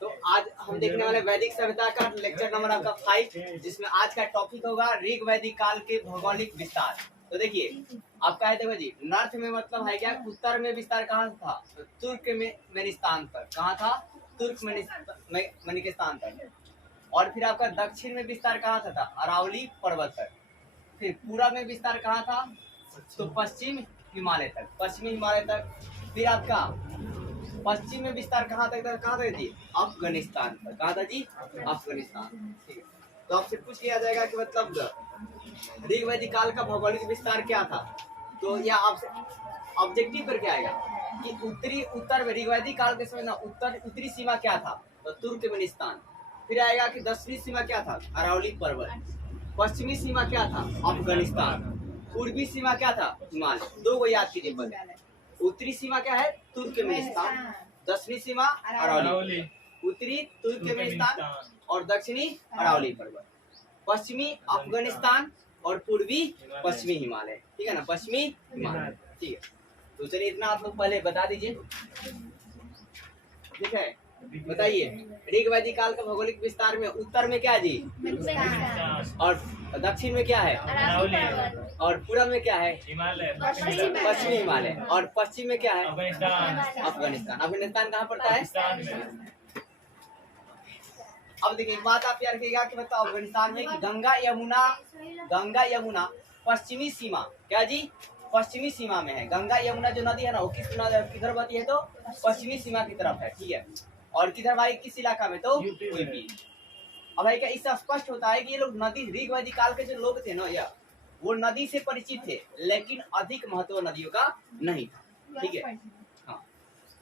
तो आज हम देखने वाले वैदिक सभ्यता का लेक्चर नंबर आपका 5, जिसमें आज का टॉपिक होगा ऋग वैदिक काल के भौगोलिक विस्तार। तो देखिए आपका है, देखो जी, नॉर्थ में मतलब है क्या, उत्तर में विस्तार कहाँ था, तो तुर्कमेनिस्तान तक। कहाँ था? तुर्कमेनिस्तान तक। और फिर आपका दक्षिण में विस्तार कहाँ था, अरावली पर्वत तक। फिर पूर्व में विस्तार कहाँ था, तो पश्चिम हिमालय तक, पश्चिमी हिमालय तक। फिर आपका पश्चिम में विस्तार कहाँ तक था, कहाँ तक जी, अफगानिस्तान तक। कहाँ था जी, अफगानिस्तान। ठीक है, तो आपसे पूछ लिया जाएगा कि मतलब ऋग वैदिक काल का भौगोलिक विस्तार क्या था। तो यह आपसे ऑब्जेक्टिव पर क्या आएगा कि उत्तर में ऋग वैदिक काल के समय ना उत्तरी सीमा क्या था, तो तुर्कमेनिस्तान। फिर आएगा कि दक्षिणी सीमा क्या था, अरावली पर्वत। पश्चिमी सीमा क्या था, अफगानिस्तान। पूर्वी सीमा क्या था, हिमालय। दो को याद कीजिए पहले। उत्तरी सीमा क्या है, तुर्कमेनिस्तान। दक्षिणी सीमा अरावली। उत्तरी तुर्कमेनिस्तान और दक्षिणी अरावली पर्वत। पश्चिमी अफगानिस्तान और पूर्वी पश्चिमी हिमालय। ठीक है ना, पश्चिमी हिमालय। ठीक है, तो चलिए इतना आप लोग पहले बता दीजिए। ठीक है, बताइए ऋग वैदिक काल का भौगोलिक विस्तार में उत्तर में क्या है जी, और दक्षिण में क्या है, और पूर्व में क्या है, पश्चिमी हिमालय। और पश्चिम में क्या है, अफगानिस्तान। अफगानिस्तान कहाँ पड़ता है? अब देखिए बात आप याद रखिएगा कि मतलब अफगानिस्तान में गंगा यमुना पश्चिमी सीमा, क्या जी, पश्चिमी सीमा में है। गंगा यमुना जो नदी है ना, वो किधर बहती है, तो पश्चिमी सीमा की तरफ है। ठीक है, और किधर भाई, किस इलाका में, तो यूपी। अब भाई क्या इससे स्पष्ट होता है कि ये लोग नदी, ऋग वैदिक काल के जो लोग थे ना, या वो नदी से परिचित थे, लेकिन अधिक महत्व नदियों का नहीं था। ठीक है, हाँ,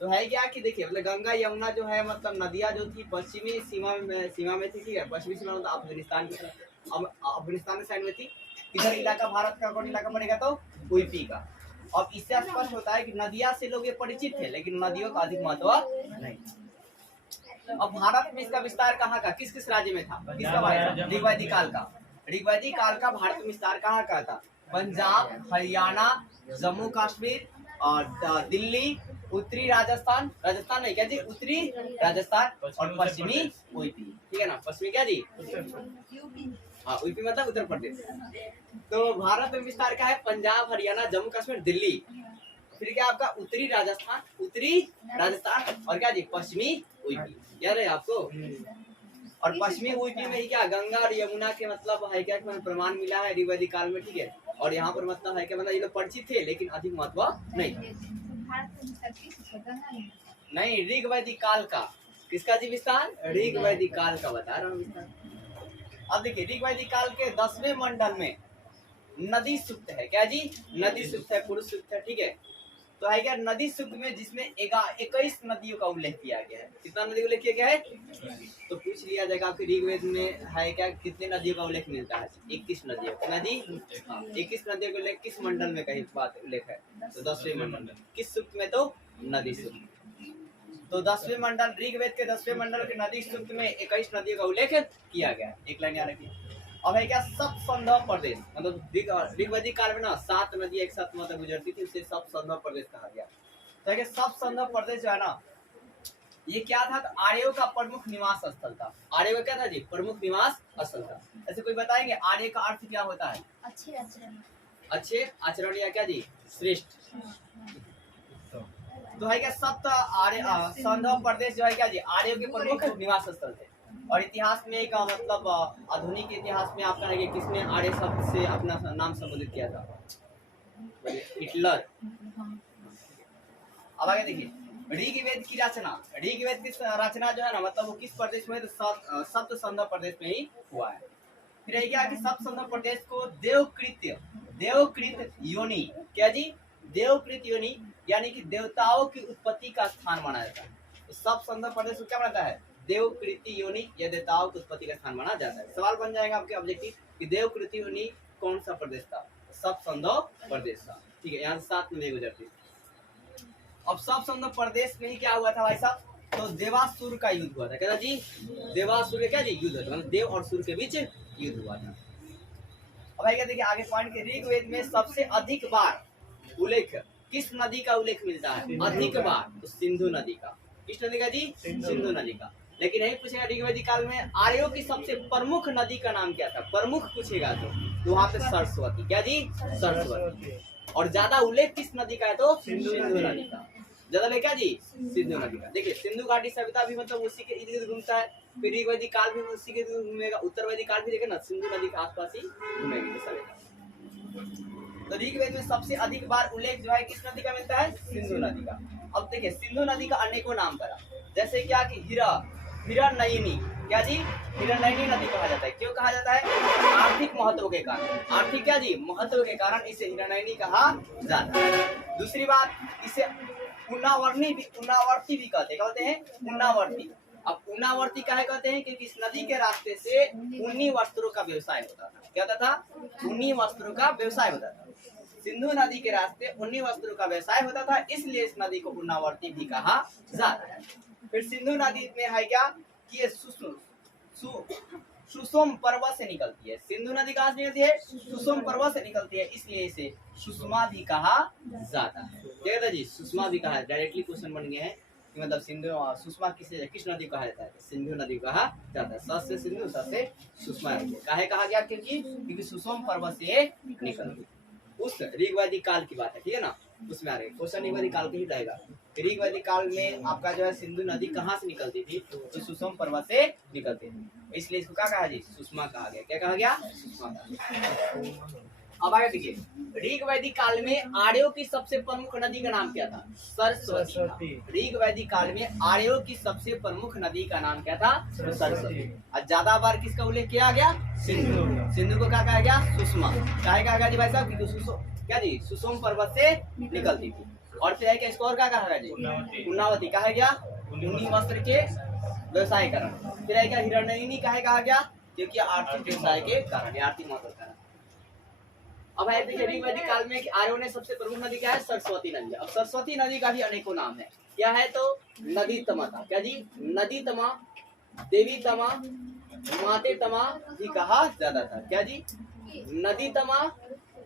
तो है क्या कि देखिए मतलब गंगा यमुना जो है, मतलब नदियाँ जो थी पश्चिमी सीमा में थी। ठीक है, पश्चिमी सीमा मतलब अफगानिस्तान की, अफगानिस्तान की साइड में थी। किधर इलाका, भारत का कौन इलाका पड़ेगा, तो यूपी का। अब इससे स्पष्ट होता है कि नदियाँ से लोग ये परिचित थे, लेकिन नदियों का अधिक महत्व नहीं। अब भारत में इसका विस्तार कहाँ का, किस किस राज्य में था, किसका भाई, ऋग वैदिक काल का। ऋग वैदिक काल का भारत में विस्तार कहाँ का था, पंजाब, हरियाणा, जम्मू कश्मीर और दिल्ली, उत्तरी राजस्थान नहीं क्या जी, उत्तरी राजस्थान और पश्चिमी यूपी। ठीक है ना, पश्चिमी क्या जी, हाँ, यूपी मतलब उत्तर प्रदेश। तो भारत में विस्तार क्या है, पंजाब, हरियाणा, जम्मू कश्मीर, दिल्ली। फिर क्या आपका उत्तरी राजस्थान और क्या जी, पश्चिमी यूपी। याद है आपको? और पश्चिमी यूपी में ही क्या, गंगा और यमुना के मतलब है क्या प्रमाण मिला है ऋग वैदिक काल में। ठीक है, और यहाँ पर मतलब है क्या, मतलब ये लोग परिचित थे लेकिन अधिक महत्व नहीं। नहीं, ऋग वैदिक काल का, किसका जी विस्तार, ऋग वैदिक काल का बता रहा हूँ विस्तार। अब देखिए ऋग वैदिक काल के 10वें मंडल में नदी सूक्त है, क्या जी, नदी सूक्त है, पुरुष सूक्त है। ठीक है, तो है क्या नदी सूक्त में, जिसमें 21 नदियों का उल्लेख किया गया है। कितना नदी का उल्लेख किया गया है, तो पूछ लिया जाएगा आपके ऋग्वेद में है क्या, कितने नदियों का उल्लेख मिलता है, 21 नदियों का। नदी 21 नदियों का उल्लेख किस मंडल में कहीं बात उल्लेख है, तो 10वें मंडल में। किस सूक्त में, तो नदी सूक्त। तो 10वें मंडल, ऋग्वेद के 10वें मंडल के नदी सूक्त में 21 नदियों का उल्लेख किया गया। एक लाइन याद रखिए। अब है क्या, सप्तसंधव प्रदेश, मतलब ऋग वैदिक काल में ना 7 नदियां एक साथ मतलब गुजरती थी, उसे सप्तसंधव प्रदेश कहा गया। तो है क्या सप्तसंधव प्रदेश जो है ना, ये क्या था, तो आर्यों का प्रमुख निवास स्थल था। आर्यों का क्या था जी, प्रमुख निवास स्थल था। ऐसे कोई बताएंगे आर्य का अर्थ क्या होता है, अच्छे आचरण या क्या जी, श्रेष्ठ। तो है क्या सप्त संधव प्रदेश जो है क्या जी, आर्यों के प्रमुख निवास स्थल थे। और इतिहास में एक मतलब आधुनिक इतिहास में आपका है कि किसने आर्य शब्द से अपना नाम संबोधित किया था, हिटलर। अब आगे देखिए ऋग्वेद की रचना, ऋग्वेद की रचना जो है ना, मतलब वो किस प्रदेश में, तो सप्त संधव प्रदेश में ही हुआ है। फिर है क्या कि सप्त संधव प्रदेश को देवकृत योनि, क्या जी, देवकृत योनि यानी कि देवताओं की उत्पत्ति का स्थान माना जाता है। तो सप्त संधव प्रदेश को क्या मानता है, देवकृति योनि या देवताओं की उत्पत्ति का स्थान माना जाता है। सवाल बन जाएगा आपके ऑब्जेक्टिव कि देवकृति योनि कौन सा प्रदेश था, सप्त संधव प्रदेश था। ठीक है, यहाँ से 7 नदी गुजरती। अब सप्त संधव प्रदेश में ही क्या हुआ था भाई साहब, तो देवासुर का युद्ध हुआ था। क्या जी, देवासुर का क्या जी, युद्ध हुआ, मतलब देव और सुर के बीच युद्ध हुआ था। अब भाई क्या देखिए आगे पॉइंट के, ऋग्वेद में सबसे अधिक बार उल्लेख किस नदी का उल्लेख मिलता है, अधिक बार, तो सिंधु नदी का। किस नदी का जी, सिंधु नदी का। लेकिन नहीं पूछेगा ऋग वैदिक काल में आर्यों की सबसे प्रमुख नदी का नाम क्या था, प्रमुख पूछेगा तो वहाँ पे सरस्वती, क्या जी, सरस्वती। और ज्यादा उल्लेख किस नदी का है तो सिंधु नदी का, ज्यादा ले क्या जी, सिंधु नदी का। देखिए सिंधु घाटी सभ्यता भी मतलब उसी के इर्द गिर्द घूमता है, फिर ऋग वैदिक काल भी उसी के इर्द घूमेगा, उत्तर वैदिक काल भी देखे ना सिंधु नदी के आसपास ही घूमेगी सभ्यता। तो ऋग्वेद में सबसे अधिक बार उल्लेख जो है किस नदी का मिलता है, सिंधु नदी का। अब देखिए सिंधु नदी का अनेकों नाम करा, जैसे क्या कि हिरण्ययनी, क्या जी, हिरण्ययनी नदी कहा जाता है। क्यों कहा जाता है, आर्थिक महत्व के कारण, आर्थिक क्या जी, महत्व के कारण इसे हिरण्ययनी कहा जाता है। दूसरी बात, इसे उन्नावर्ती भी कहते हैं, उन्नावर्ती। अब उन्नावर्ती काहे कहते हैं, क्योंकि इस नदी के रास्ते से ऊनी वस्त्रों का व्यवसाय होता था। क्या होता था, ऊनी वस्त्रों का व्यवसाय होता था। सिंधु नदी के रास्ते ऊनी वस्त्रों का व्यवसाय होता था, इसलिए इस नदी को उन्नावर्ती भी कहा जाता है। फिर सिंधु नदी में है क्या कि ये सुषुम पर्वत से निकलती है। सिंधु नदी कहाँ से निकलती है, सुषुम पर्वत से निकलती है, इसलिए इसे सुषमा भी कहा जाता है। क्या कहता है जी, सुषमा भी कहा है। डायरेक्टली क्वेश्चन बन गए हैं कि मतलब सिंधु सुषमा किस नदी को कहा जाता है, सिंधु नदी को कहा जाता है। स से सिंधु, स से सुषमा काहे कहा गया, क्योंकि सुषम पर्वत से निकलती है। उस ऋग वैदिक काल की बात है, ठीक है ना, उसमें आ रही क्वेश्चन ऋग वैदिक काल के ही रहेगा। ऋग वैदिक काल में आपका जो है सिंधु नदी कहाँ से निकलती थी, तो सुषम पर्वत से निकलती थी, इसलिए इसको क्या कहा जी, सुषमा कहा गया। क्या कहा गया, सुषमा कहा गया। अब आगे देखिए, ऋग वैदिक काल में आर्यों की सबसे प्रमुख नदी का नाम क्या था, सरस्वती। ऋग वैदिक काल में आर्यों की सबसे प्रमुख नदी का नाम क्या था, सरस्वती। और ज्यादा बार किसका उल्लेख किया गया, सिंधु। सिंधु को क्या कहा गया, सुषमा। कहा गया जी भाई साहब, क्या जी, सुषम पर्वत से निकलती थी। और फिर है क्या, इसको और क्या कहा गया जी, उन्नावती। कहा गया, ऊनी वस्त्र के व्यवसाय कारण। फिर है क्या, हिरण्ययनी कहा गया, क्योंकि आर्थिक व्यवसाय के कारण, आर्थिक महत्व कारण। अब है देखिए ऋग वैदिक काल में कि आर्यों ने सबसे प्रमुख नदी क्या है, सरस्वती नदी। अब सरस्वती नदी का भी अनेकों नाम है। क्या है तो नदी तमा था, क्या जी, नदी तमा, देवी तमा, माते तमा भी कहा जाता था। क्या जी, नदी तमा,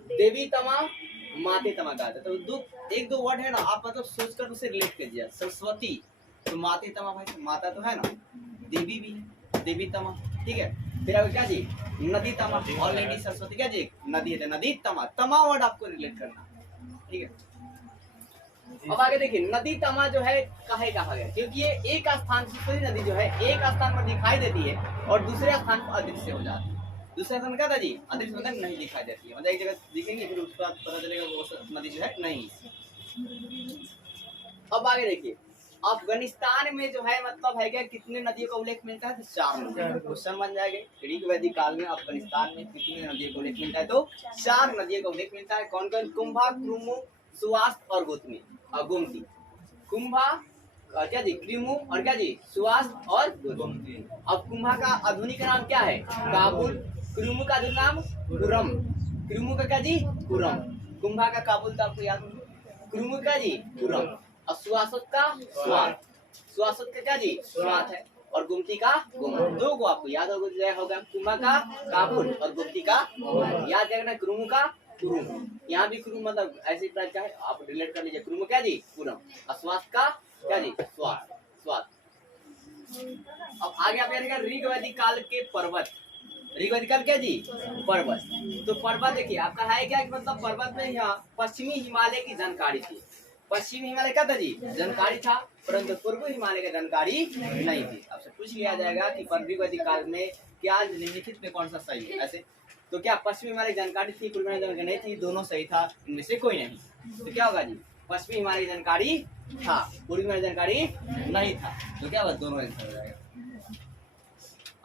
देवी तमा, माते तमा कहा जाता। तो एक दो वर्ड है ना, आप मतलब सोचकर उसे रिलेट कर दिया। सरस्वती तो माते तमा, भाई माता तो है ना, देवी भी है, देवी तमा, ठीक है। फिर अब क्या जी, नदी तमा, ऑलरेडी सरस्वती क्या जी, नदी है, नदी तमा, तमा वर्ड आपको रिलेट करना, ठीक है। अब आगे देखिए, नदी तमा जो है काहे कहा गया, क्योंकि ये एक स्थान से नदी जो है एक स्थान पर दिखाई देती है और दूसरे स्थान पर अदृश्य हो जाती है। दूसरा स्थान क्या था जी, अदृश्य मतलब नहीं दिखाई देती है, मतलब एक जगह दिखेंगे फिर उसके बाद पता चलेगा वो नदी जो है नहीं। अब आगे देखिए, अफगानिस्तान में जो है मतलब है क्या, कितने नदियों का उल्लेख मिलता है, तो 4 नदियों। क्वेश्चन बन जाएंगे, ऋग वैदिक काल में अफगानिस्तान में कितनी नदियों का उल्लेख मिलता है, तो 4 नदियों का उल्लेख मिलता है। कौन कौन, कुंभा, क्रुमु, सुवास और गोमती। गोमती, कुंभा, क्या जी, क्रिमु, और क्या जी, सुवास और गोमती। अब कुंभा का आधुनिक नाम क्या है, काबुल। क्रिमु का आधुनिक नाम कुरम। क्रिमु का क्या जी, कुरम। कुंभा का काबुल तो आपको याद, क्रिमु का जी कुरम, और सुवासत का स्वात। सुवासत का क्या जी, स्वात है, और गुमती का गुम। दो को आपको याद होगा, कुंभा का काबुल और गुमती का याद रखना, क्रुमु का कुरुम। यहाँ भी क्रुम मतलब ऐसे टाइप का है, आप रिलेट कर लीजिए। क्रुमु क्या जी, कुरम, और स्वात का क्या जी, स्वात, स्वात। अब आगे आप याद रखिए, ऋग वैदिक काल के पर्वत। ऋग वैदिक काल क्या जी, पर्वत। तो पर्वत देखिए आपका है क्या, मतलब पर्वत में यहाँ पश्चिमी हिमालय की जानकारी थी। पश्चिमी हिमालय का था जी, जानकारी था, परंतु पूर्व हिमालय की जानकारी नहीं थी। आपसे पूछ लिया जाएगा कि ऋग वैदिक काल में क्या निम्नलिखित में कौन सा सही है, ऐसे तो क्या पश्चिमी हिमालय जानकारी थी, पूर्व हिमालय जानकारी नहीं थी, दोनों सही था, इनमें से कोई नहीं। तो क्या होगा जी, पश्चिमी हिमालय जानकारी था, पूर्व हिमालय जानकारी नहीं था, तो क्या होगा, दोनों आंसर हो जाएगा।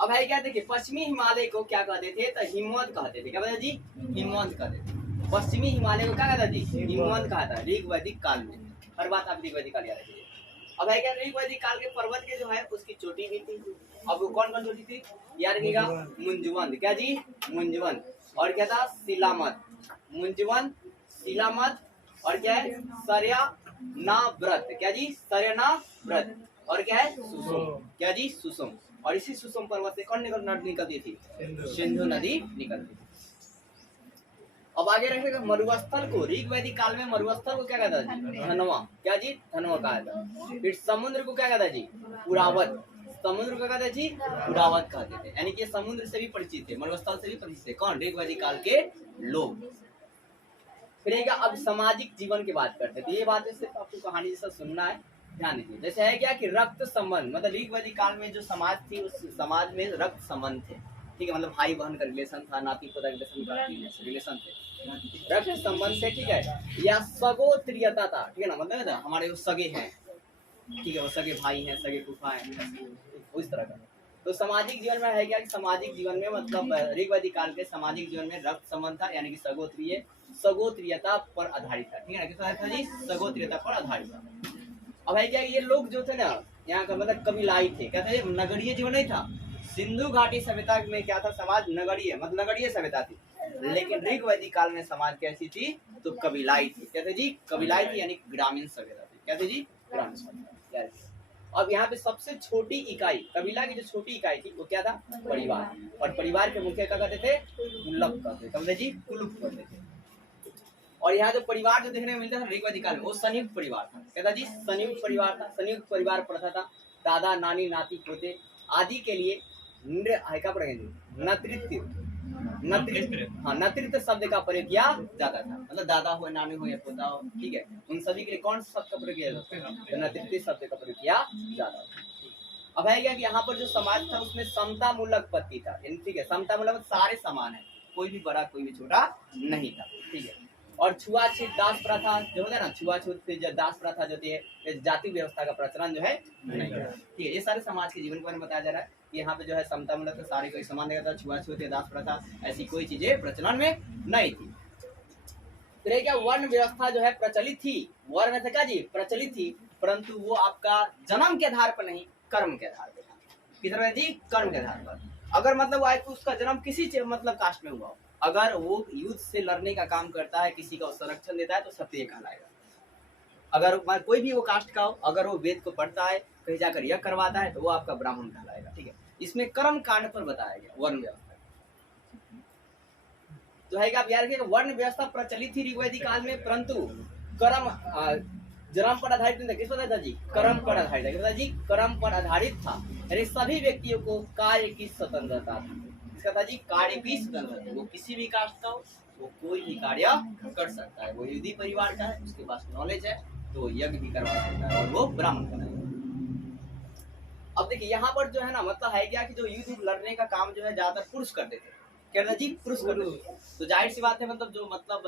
अब है क्या, देखिए पश्चिमी हिमालय को क्या कहते थे, तो हिमवंत कहते थे। क्या कहते जी, हिमवंत कहते थे। पश्चिमी हिमालय को क्या कहता जी, हिमवंत कहा था ऋग वैदिक काल में। हर बात आप ऋग वैदिक काल याद रखिए। अब है क्या, ऋग वैदिक काल के पर्वत के जो है उसकी चोटी भी थी। अब वो कौन कौन चोटी थी याद रखिएगा, मुंजवंत, क्या जी, मुंजवंत, और क्या था, शिलामत, मुंजवंत, शिलामत, और क्या है, सरयानाव्रत, क्या जी, सरयानाव्रत, और क्या है, सुसुम, क्या जी, सुसुम। और इसी सुसुम पर्वत से कौन निकलती थी, सिंधु नदी निकलती थी। अब आगे रखेगा मरुस्थल को, ऋग वैदिक काल में मरुस्थल को क्या कहता है, धनवा, क्या जी, धनवा कहा था। फिर समुद्र को क्या कहता है जी, पुरावत, समुद्र को कहते जी उड़ावत कहते थे, यानी कि समुद्र से भी परिचित थे, मरुस्थल से भी परिचित थे। कौन? ऋग वैदिक काल के लोग। फिर अब सामाजिक जीवन की बात करते थे। ये बातें सिर्फ आपको कहानी जैसा सुनना है, ध्यान दीजिए। जैसे है क्या कि रक्त संबंध, मतलब ऋग वैदिक काल में जो समाज थी उस समाज में रक्त संबंध थे, ठीक है, मतलब भाई बहन का रिलेशन था, नाती पोता रिलेशन थे, रक्त संबंध थे, ठीक है, या सगोत्रीयता था, ठीक है ना, मतलब हमारे वो सगे हैं, ठीक है, वो सगे भाई हैं, सगे फूफा हैं, उस तरह का। तो सामाजिक जीवन में है क्या कि सामाजिक जीवन में मतलब ऋग वैदिक काल के सामाजिक जीवन में रक्त संबंध था, यानी कि सगोत्रीयता पर आधारित था, ठीक है ना, किस था जी? सगोत्रीयता पर आधारित था। अब है क्या ये लोग जो थे ना यहाँ का मतलब कबीलाई थे, क्या था? नगरीय जीवन नहीं था। सिंधु घाटी सभ्यता में क्या था? समाज नगरीय, मतलब नगरीय सभ्यता थी। लेकिन ऋग वैदिक काल में समाज कैसी थी? तो कबीलाई थी। क्या थे जी? कबीलाई थी, यानी ग्रामीण सभ्यता थी। क्या थे जी? ग्रामीण सभ्यता। अब यहाँ पे सबसे छोटी इकाई, कबीला की जो छोटी इकाई थी वो क्या था? परिवार। और परिवार के मुखिया क्या कहते थे? कुलप कहते जी, कुलुप कहते थे। और यहाँ जो परिवार जो देखने को मिलता था ऋग वैदिक काल में, वो संयुक्त परिवार था। क्या था जी? संयुक्त परिवार था। संयुक्त परिवार प्रथा था। दादा, नानी, नाती, पोते आदि के लिए क्या पढ़ेंगे? नतृत्व शब्द का प्रयोग किया जाता था। मतलब दादा हो, नानी हो या पोता हो, ठीक है, उन सभी के लिए कौन सा शब्द का प्रयोग किया जाता है? तो नतृत्व शब्द का प्रयोग किया जाता था। अब है क्या कि यहाँ पर जो समाज था उसमें समता मूलक पत्ति था, ठीक है, समता मूलक सारे समान है, कोई भी बड़ा कोई भी छोटा नहीं था, ठीक है। और छुआछूत दास प्रथा जो होता है ना, छुआछूत फिर दास प्रथा जो होती है, जाति व्यवस्था का प्रचलन जो है नहीं था, ठीक है। ये सारे समाज के जीवन के बारे में बताया जा रहा है कि यहाँ पे जो है समता मूलक सारे कोई समान नहीं था, छुआछूत या दास प्रथा ऐसी कोई चीजें प्रचलन में नहीं थी। तो क्या वर्ण व्यवस्था जो है प्रचलित थी, वर्ण में क्या जी? प्रचलित थी, परंतु वो आपका जन्म के आधार पर नहीं, कर्म के आधार पर था। किस तरह जी? कर्म के आधार पर। अगर मतलब उसका जन्म किसी मतलब कास्ट में हुआ, अगर वो युद्ध से लड़ने का काम करता है, किसी का संरक्षण देता है, तो क्षत्रिय कहलाएगा। अगर कोई भी वो कास्ट का हो, अगर वो वेद को पढ़ता है, कहीं जाकर यज्ञ करवाता है, तो वो आपका ब्राह्मण कहलाएगा, ठीक है। इसमें कर्म कांड पर बताया गया वर्ण व्यवस्था। तो है आप यार वर्ण व्यवस्था प्रचलित थी ऋग वैदिक काल में, परंतु कर्म जन्म पर आधारित नहीं था। किस पर था जी? कर्म पर आधारित था जी, कर्म पर आधारित था, यानी सभी व्यक्तियों को कार्य की स्वतंत्रता थी। इसका था जी कार्य की स्वतंत्रता। वो किसी भी कास्ट का हो, वो कोई भी कार्य कर सकता है। वो यदि परिवार का है, उसके पास नॉलेज है, तो यज्ञ भी करवा सकता है, और वो ब्राह्मण कहलाएगा। अब देखिए यहाँ पर जो है ना, मतलब है क्या कि जो युद्ध लड़ने का काम जो है ज्यादातर पुरुष करते थे। क्या जी? पुरुष करते थे। तो जाहिर सी बात है, मतलब जो मतलब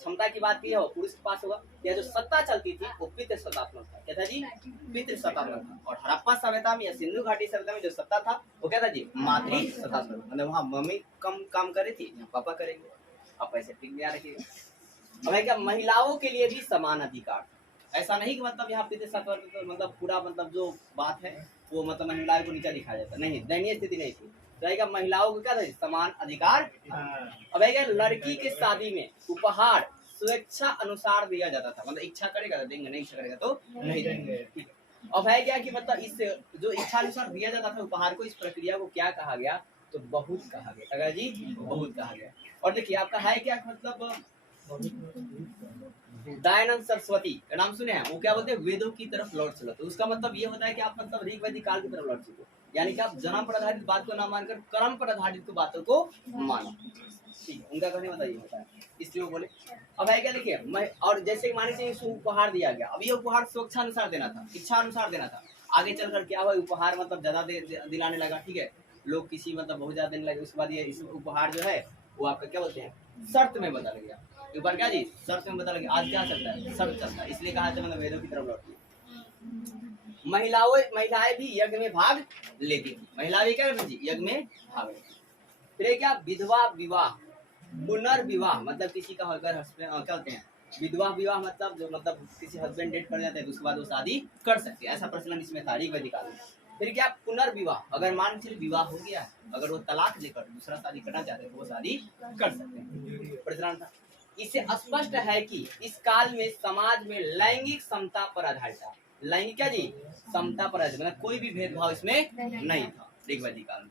क्षमता की बात की है वो पुरुष के पास होगा। या जो सत्ता चलती थी वो पितृ सत्तात्मक था। क्या था जी? पितृ सत्तात्मक था। और हड़प्पा सभ्यता में या सिंधु घाटी सभ्यता में जो सत्ता था वो क्या था जी? मातृ सत्तात्मक। मतलब वहाँ मम्मी कम काम करे थी, यहाँ पापा करेंगे, आप पैसे ठीक में रखिएगा। अब क्या महिलाओं के लिए भी समान अधिकार, ऐसा नहीं कि मतलब यहाँ पितृ सत्तात्मक मतलब पूरा मतलब जो बात है वो मतलब महिलाओं को नीचा दिखाया जाता, नहीं, दयनीय स्थिति नहीं थी। तो महिलाओं को क्या था? समान अधिकार। अब लड़की के शादी में उपहार स्वेच्छा अनुसार दिया जाता था, मतलब इच्छा करेगा तो देंगे, नहीं इच्छा करेगा तो नहीं देंगे, ठीक है। अब है क्या कि मतलब इस जो इच्छा अनुसार दिया जाता था उपहार को, इस प्रक्रिया को क्या कहा गया? तो बहुत कहा गया। अगर जी बहुत कहा गया। और देखिए आपका है क्या मतलब दयानंद सरस्वती का नाम सुने हैं? वो क्या बोलते हैं? वेदों की तरफ लौट चलो। तो उसका मतलब ये होता है कि आप मतलब ऋग वैदिक काल की तरफ लौट चलो, यानी कि आप जन्म पर आधारित बात को ना मानकर कर्म पर आधारित बातों को मानो, ठीक है। उनका कहने मतलब ये होता है, इसलिए वो बोले। अब है क्या देखिए, और जैसे माने चाहिए उपहार दिया गया, अब ये उपहार स्वेच्छा अनुसार देना था, इच्छा अनुसार देना था। आगे चलकर क्या हुआ? उपहार मतलब ज्यादा दिलाने लगा, ठीक है, लोग किसी मतलब बहुत ज्यादा देने लगे। उसके बाद ये इस उपहार जो है वो आपका क्या बोलते हैं? शर्त में बदल गया। एक बार क्या जी? शर्त में बदल गया। आज क्या चलता है? शर्त चलता है। इसलिए कहा मतलब वेदों की तरफ लौटी। महिलाएं भी यज्ञ में भाग लेती थी। महिला भी क्या करती थी? यज्ञ में भाग लेती। फिर क्या? विधवा विवाह, पुनर्विवाह, मतलब किसी का अगर हस्बैंड क्या होते हैं? विधवा विवाह मतलब जो मतलब किसी हस्बैंड डेट कर जाते हैं तो उसके बाद वो शादी कर सकते हैं, ऐसा प्रचलन इसमें था ऋग वैदिक काल में। फिर क्या? पुनर्विवाह, अगर मान चलिए विवाह हो गया है, अगर वो तलाक देकर दूसरा शादी करना चाहते हैं तो वो शादी कर सकते हैं, प्रचलन था। इससे स्पष्ट है कि इस काल में समाज में लैंगिक समता पर आधारित था। लैंगिक क्या जी? समता पर आधारित, मतलब कोई भी भेदभाव इसमें नहीं था ऋग वैदिक काल में।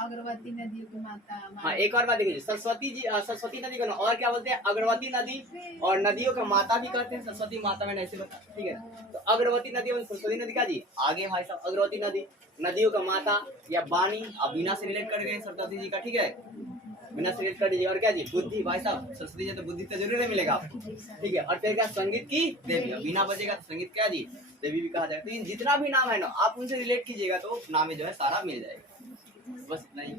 अगरबत्ती नदियों की माता। हाँ, एक और बात देखिए, सरस्वती जी, सरस्वती नदी को ना और क्या बोलते हैं, अगरबत्ती नदी, और नदियों का माता भी कहते हैं, सरस्वती माता मैंने ऐसे बता, ठीक है। तो अगरबत्ती नदी और सरस्वती नदी का जी आगे भाई साहब, अगरबत्ती नदी नदियों का माता या वाणी, अब बीना से रिलेट कर गए सरस्वती जी का, ठीक है, बिना से रिलेट कर दीजिए। और क्या जी, बुद्धि भाई साहब, सरस्वती जी तो बुद्धि तो जरूर नहीं मिलेगा आपको, ठीक है। और फिर क्या, संगीत की देवी, अब बिना बजेगा तो संगीत क्या जी, देवी भी कहा जाएगा। तो इन जितना भी नाम है ना, आप उनसे रिलेट कीजिएगा तो नाम में जो है सारा मिल जाएगा, बस इतना ही।